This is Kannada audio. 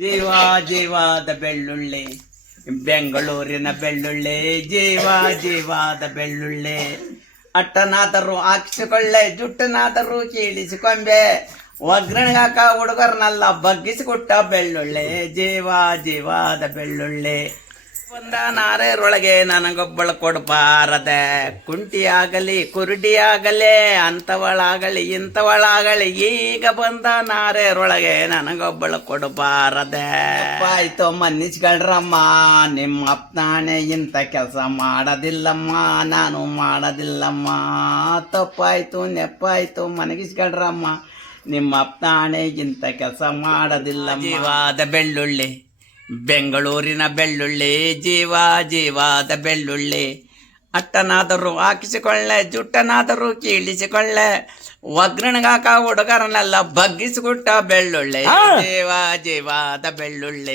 ಜೀವ ಜೀವಾದ ಬೆಳ್ಳುಳ್ಳಿ, ಬೆಂಗಳೂರಿನ ಬೆಳ್ಳುಳ್ಳಿ, ಜೀವ ಜೀವಾದ ಬೆಳ್ಳುಳ್ಳಿ. ಅಟ್ಟನಾದರೂ ಹಾಕಿಸಿಕೊಳ್ಳೆ, ಜುಟ್ಟನಾದರೂ ಕೀಳಿಸಿಕೊಂಬೆ, ಒಗ್ಗರಣೆಗಾಕ ಹುಡುಗರನ್ನೆಲ್ಲ ಬಗ್ಗಿಸಿಕೊಟ್ಟ ಬೆಳ್ಳುಳ್ಳಿ, ಜೀವ ಜೀವಾದ ಬೆಳ್ಳುಳ್ಳಿ. ಬಂದ ನಾರೇರೊಳಗೆ ನನಗೊಬ್ಬಳು ಕೊಡಬಾರದೆ, ಕುಂಟಿಯಾಗಲಿ ಕುರುಡಿಯಾಗಲಿ ಅಂಥವಳಾಗಲಿ ಇಂಥವಳಾಗಲಿ, ಈಗ ಬಂದ ನಾರೇರೊಳಗೆ ನನಗೊಬ್ಬಳು ಕೊಡಬಾರದೆ. ಆಯ್ತು ಮನ್ನಿಸ್ಕೊಳ್ರಮ್ಮ, ನಿಮ್ಮ ಅಪ್ಪನಾಣೆ ಇಂಥ ಕೆಲಸ ಮಾಡೋದಿಲ್ಲಮ್ಮ, ನಾನು ಮಾಡೋದಿಲ್ಲಮ್ಮ. ತಪ್ಪಾಯ್ತು ನೆಪ್ಪಾಯ್ತು ಮನಗಿಸ್ಕೊಳ್ರಮ್ಮ, ನಿಮ್ಮ ಅಪ್ಪನಾಣೆ ಇಂಥ ಕೆಲಸ ಮಾಡೋದಿಲ್ಲ. ಜೀವಾದ ಬೆಳ್ಳುಳ್ಳಿ, ಬೆಂಗಳೂರಿನ ಬೆಳ್ಳುಳ್ಳಿ, ಜೀವ ಜೀವಾದ ಬೆಳ್ಳುಳ್ಳಿ. ಅಟ್ಟನಾದರೂ ಹಾಕಿಸಿಕೊಳ್ಳೆ, ಜುಟ್ಟನಾದರೂ ಕೀಳಿಸಿಕೊಳ್ಳೆ, ಒಗ್ಗರಣೆಗಾಕ ಹುಡುಗರನ್ನೆಲ್ಲ ಬಗ್ಗಿಸಿಕೊಟ್ಟ ಬೆಳ್ಳುಳ್ಳಿ, ಜೀವ ಜೀವಾದ ಬೆಳ್ಳುಳ್ಳಿ.